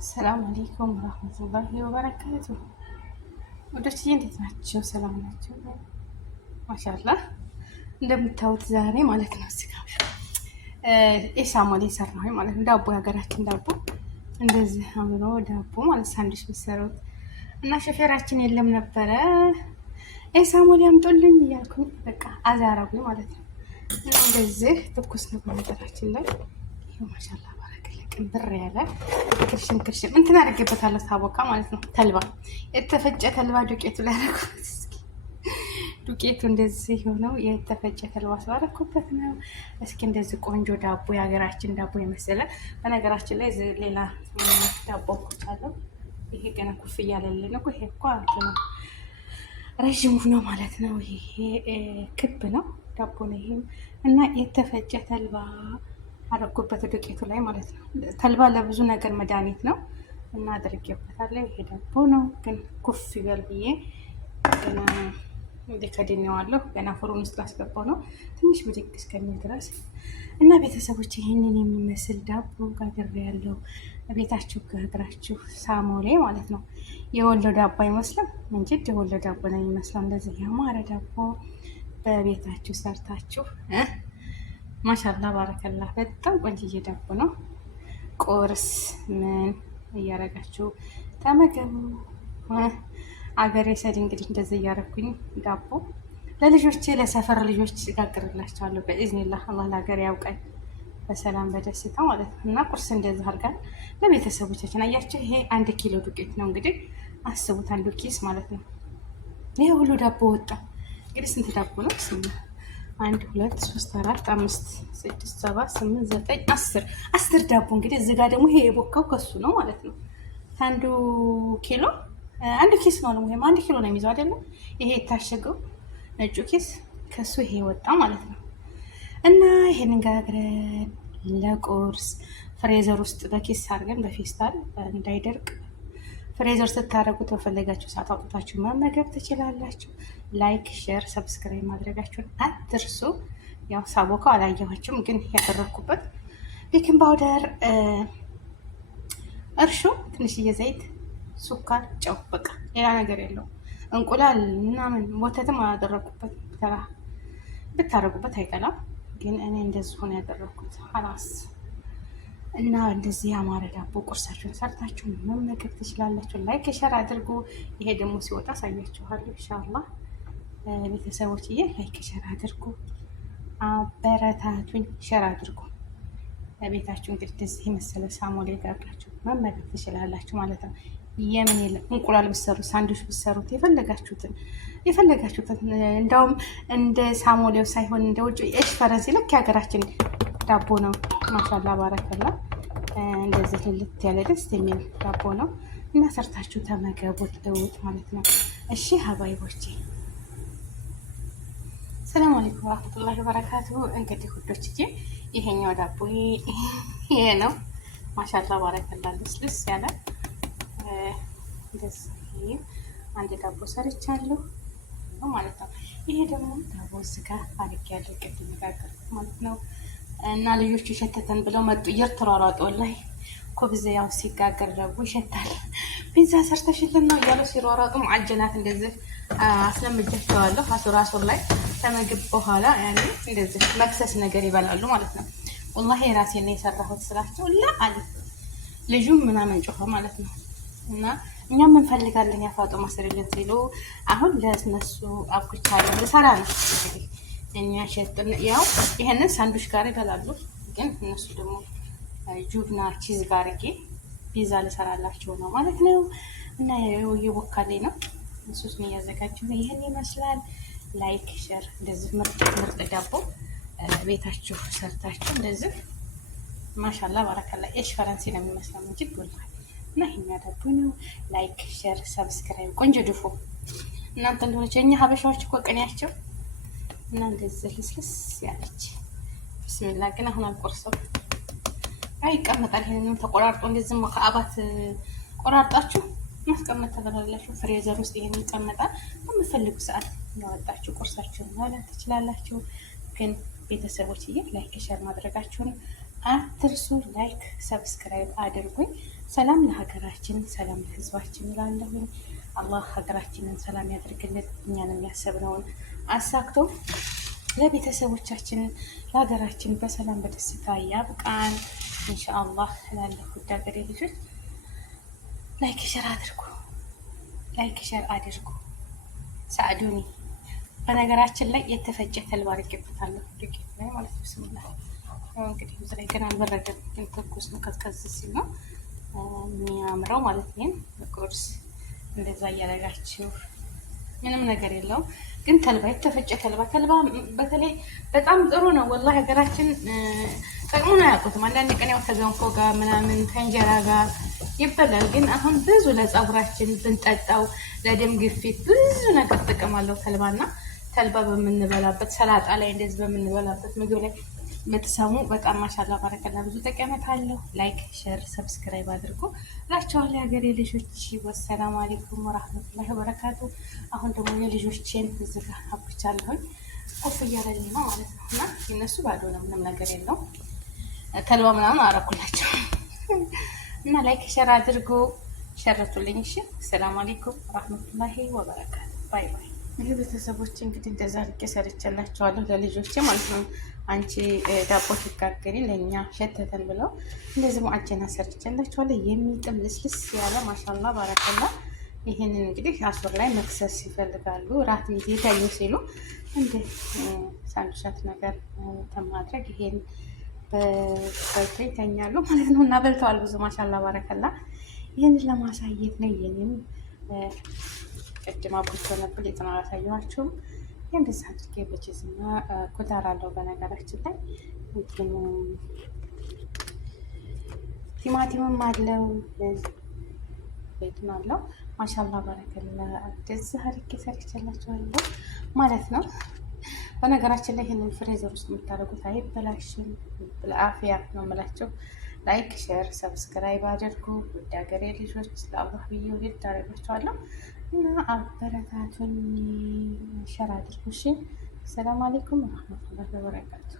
ሰላም አለይኩም ወራህመቱላሂ ወበረካቱ። ወዶች እንዴት ናቸው? ሰላም ናቸው? ማሻአላህ እንደምታዩት ዛሬ ማለት ነው እዚህ ጋር ኢሳሞሌ ሰራሁኝ ማለት ነው። ዳቦ የሀገራችን ዳቦ እንደዚህ አምሮ ዳቦ ማለት ሳንድዊች መሰረት እና ሾፌራችን የለም ነበረ። ኢሳሞሌ አምጦልኝ እያልኩኝ በቃ አዛራጉኝ ማለት ነው። እና እንደዚህ ትኩስ ነው በነገራችን ላይ ይሄ ማሻአላህ ብር ያለ ክርሽም ክርሽም እንትን አድርጌበታለሁ ታቦካ ማለት ነው። ተልባ የተፈጨ ተልባ ዱቄቱ ላይ አደረኩት። እስኪ ዱቄቱ እንደዚህ የሆነው የተፈጨ ተልባ ስላደረኩበት ነው። እስኪ እንደዚህ ቆንጆ ዳቦ የሀገራችን ዳቦ የመሰለ በነገራችን ላይ ሌላ ዳቦ አለው። ይሄ ገና ኩፍ እያለል ነው። ይሄ እኮ ነው ረዥሙ ነው ማለት ነው። ይሄ ክብ ነው ዳቦ ነው ይሄም እና የተፈጨ ተልባ አረኩበት ዱቄቱ ላይ ማለት ነው። ተልባ ለብዙ ነገር መድኃኒት ነው እና አድርጌበታለሁ። ይሄ ዳቦ ነው ግን ኩፍ ይበል ብዬ ገና ከድኜዋለሁ። ገና ፍሩን ውስጥ ላስገባው ነው ትንሽ ብድግ እስከሚል ድረስ እና ቤተሰቦች ይሄንን የሚመስል ዳቦ ጋግሬያለሁ። ቤታችሁ ጋግራችሁ ሳሞሌ ማለት ነው። የወሎ ዳቦ አይመስልም እንጂ የወሎ ዳቦ ነው የሚመስለው። እንደዚህ ያማረ ዳቦ በቤታችሁ ሰርታችሁ ማሻላ ባረከላ በጣም ቆንጅዬ ዳቦ ነው። ቁርስ ምን እያረጋችሁ ተመገቡ። አገሬ ሰድ እንግዲህ እንደዚህ እያረኩኝ ዳቦ ለልጆቼ ለሰፈር ልጆች ጋግርላቸዋለሁ በኢዝኒላህ። አላህ ለሀገር ያውቀኝ በሰላም በደስታ ማለት ነው። እና ቁርስ እንደዚህ አድርጋል ለቤተሰቦቻችን። አያቸው ይሄ 1 ኪሎ ዱቄት ነው እንግዲህ አስቡት፣ አንዱ ኪስ ማለት ነው። ይሄ ሁሉ ዳቦ ወጣ። እንግዲህ ስንት ዳቦ ነው? 1 2 3 4 5 6 7 8 9 10 ዳቦ እንግዲህ እዚህ ጋር ደግሞ ይሄ የቦካው ከሱ ነው ማለት ነው። አንዱ ኪሎ 1 ኪስ ነው ወይም 1 ኪሎ ነው የሚይዘው አይደለም። ይሄ የታሸገው ነጩ ኪስ ከሱ ይሄ ወጣ ማለት ነው። እና ይሄንን ጋግረን ለቁርስ ፍሬዘር ውስጥ በኪስ አድርገን በፌስታል እንዳይደርቅ ፍሬዘር ስታደርጉት በፈለጋችሁ ሰዓት አውጥታችሁ መመገብ ትችላላችሁ። ላይክ፣ ሼር፣ ሰብስክራይብ ማድረጋችሁን አትርሱ። ያው ሳቦካው አላየኋችሁም ግን ያደረኩበት ቤኪንግ ፓውደር፣ እርሾ፣ ትንሽዬ ዘይት፣ ሱካር፣ ጨው በቃ ሌላ ነገር የለው። እንቁላል ምናምን ወተትም አላደረኩበት። ተራ ብታደርጉበት አይጠላም ግን እኔ እንደዚህ ሆነ ያደረኩት ሀላስ። እና እንደዚህ ያማረ ዳቦ ቁርሳችሁን ሰርታችሁ መመገብ ትችላላችሁ። ላይክ ሸር አድርጉ። ይሄ ደግሞ ሲወጣ አሳያችኋለሁ ኢንሻአላህ። ቤተሰቦችዬ ላይክ ሸር አድርጉ፣ አበረታቱኝ፣ ሸር አድርጉ። ቤታችሁ እንግዲህ እንደዚህ የመሰለ ሳሞሌ ጋግራችሁ መመገብ ትችላላችሁ ማለት ነው። የምን የለም እንቁላል ብትሰሩ፣ ሳንድዊች ብትሰሩት፣ የፈለጋችሁትን እንዳውም እንደ ሳሞሌው ሳይሆን እንደ ውጭ እሽ ፈረንሲ ልክ የሀገራችን ዳቦ ነው። ማሻላ ባረከላ እንደዚህ ልልት ያለ ደስ የሚል ዳቦ ነው እና ሰርታችሁ ተመገቡት እውት ማለት ነው። እሺ ሀባይቦቼ ሰላም አለይኩም ወራህመቱላሂ ወበረካቱ። እንግዲህ ሁዶችዬ ይሄኛው ዳቦ ይሄ ነው። ማሻላ ባረከላ ልስልስ ያለ እንደዚህ አንድ ዳቦ ሰርቻለሁ ማለት ነው። ይሄ ደግሞ ዳቦ ስጋ አድርጌያለሁ ቅድም ጋገርኩት ማለት ነው። እና ልጆቹ ይሸተተን ብለው መጡ እየተሯሯጡ ላይ ኮብዜ ያው ሲጋገር ደግሞ ይሸታል። ፒዛ ሰርተሽልን ነው እያሉ ሲሯሯጡ ማዕጀናት እንደዚህ አስለምጃቸዋለሁ። አሱር ላይ ከምግብ በኋላ ያኔ እንደዚህ መክሰስ ነገር ይበላሉ ማለት ነው። ወላሂ የራሴን ነው የሰራሁት ስላቸው ላ አለ ልጁም ምናምን ጮኸ ማለት ነው። እና እኛም እንፈልጋለን ያፋጡ ማስረልን ሲሉ አሁን ለእነሱ አብኩቻለሁ ልሰራ ነው እንግዲህ እኛ ሸጥን ያው ይሄንን ሳንዱች ጋር ይበላሉ። ግን እነሱ ደግሞ ጁብና ቺዝ ጋር ፒዛ ልሰራላቸው ነው ማለት ነው። እና እየቦካልኝ ነው እሱስ ነው ያዘጋጀው። ይሄን ይመስላል። ላይክ ሼር፣ እንደዚህ ምርጥ ዳቦ ቤታችሁ ሰርታችሁ እንደዚህ ማሻአላ ባረካላ እሺ ፈረንሲ ነው የሚመስለው እንጂ ወላሂ። እና ይሄኛ ዳቦ ነው። ላይክ ሼር ሰብስክራይብ። ቆንጆ ድፎ እናንተ እንደሆነች እኛ ሀበሻዎች እኮ ቀኔያቸው እና እንደዚህ ልስልስ ያለች ብስሚላ። ግን አሁን አልቆርሰው ይቀመጣል። ይሄንን ተቆራርጦ እንደዚህ ከአባት ቆራርጣችሁ ማስቀመጥ ተበላላችሁ። ፍሬዘር ውስጥ ይሄን ይቀመጣል። በምትፈልጉ ሰዓት ያወጣችሁ ቁርሳችሁን ማለት ትችላላችሁ። ግን ቤተሰቦችዬ ላይክ ሼር ማድረጋችሁን አትርሱ። ላይክ ሰብስክራይብ አድርጉኝ። ሰላም ለሀገራችን፣ ሰላም ለህዝባችን እላለሁኝ። አላህ ሀገራችንን ሰላም ያደርግልን፣ እኛን የሚያሰብነውን አሳክቶ ለቤተሰቦቻችን ለሀገራችን በሰላም በደስታ ያብቃን ኢንሻአላህ እላለሁ። ውድ ሀገሬ ልጆች ላይክ ሸር አድርጉ፣ ላይክ ሸር አድርጉ። ሳዕዱኒ። በነገራችን ላይ የተፈጨ ተልባ አድርጌበታለሁ ዱቄት ላይ ማለት ነው። ብስምላ እንግዲህ ብዙ ላይ ገና አልበረደም፣ ግን ትኩስ ነው። ቀዝቀዝ ሲል ነው የሚያምረው ማለት ነው። ቁርስ እንደዛ እያደረጋችሁ ምንም ነገር የለውም። ግን ተልባ የተፈጨ ተልባ በተለይ በጣም ጥሩ ነው። ወላሂ ሀገራችን ጠቅሙን አያውቁትም። አንዳንድ ቀን ያው ከገንፎ ጋር ምናምን ከእንጀራ ጋር ይበላል። ግን አሁን ብዙ ለፀጉራችን ብንጠጣው ለደም ግፊት ብዙ ነገር ጥቅም አለው ተልባና ተልባ በምንበላበት ሰላጣ ላይ እንደዚህ በምንበላበት ምግብ ላይ የምትሰሙ በጣም ማሻላ ባረከላ ብዙ ጠቀሜታ አለው። ላይክ ሼር ሰብስክራይብ አድርጎ እላችኋለሁ የሀገሬ ልጆች። ወሰላም አለይኩም ወራህመቱላሂ ወበረካቱ። አሁን ደግሞ የልጆቼን እዚህ ጋር አብቻለሁኝ ቁፍ እያለልኝ ነው ማለት ነው። እና የነሱ ባዶ ነው፣ ምንም ነገር የለውም። ተልባ ምናምን አረኩላቸው እና ላይክ ሼር አድርጎ ሸርቱልኝ። እሺ ሰላም አለይኩም ወራህመቱላሂ ወበረካቱ። ባይ ባይ። ይህ ቤተሰቦች እንግዲህ እንደዛ አድርጌ ሰርቼላችኋለሁ ለልጆቼ ማለት ነው። አንቺ ዳቦ ትጋገሪ ለእኛ ሸተተን ብለው እንደዚህ ሙአጀና ሰርቼላችኋለሁ። የሚጥም ልስልስ ያለ ማሻላ ባረከላ። ይህንን እንግዲህ አሱር ላይ መክሰስ ይፈልጋሉ ራት ሚዜ ታዩ ሲሉ እንደ ሳንዱሻት ነገር ተማድረግ ይሄን በልቶ ይተኛሉ ማለት ነው። እና በልተዋል ብዙ ማሻላ ባረከላ። ይህንን ለማሳየት ነው። ይህንን ቅድም አቡቶ ነበር የጥና አላሳየኋችሁም። እንደዚህ አድርጌ በቺዝና ኩዳር አለው። በነገራችን ላይ ቲማቲምም አለው ቤትም አለው። ማሻላ ባረከላ። እንደዚህ አድርጌ ሰርቼላችኋለሁ ማለት ነው። በነገራችን ላይ ይህንን ፍሬዘር ውስጥ የምታደርጉት አይበላሽም። ብልአፍያ ነው የምላቸው። ላይክ ሼር ሰብስክራይብ አድርጉ። ውድ ሀገሬ ልጆች ለአላህ ብዬ ውድ አደርጋችኋለሁ እና አበረታቱን። ሸር አድርጉ። እሺ ሰላም አለይኩም ወራህመቱላሂ ወበረካቱ።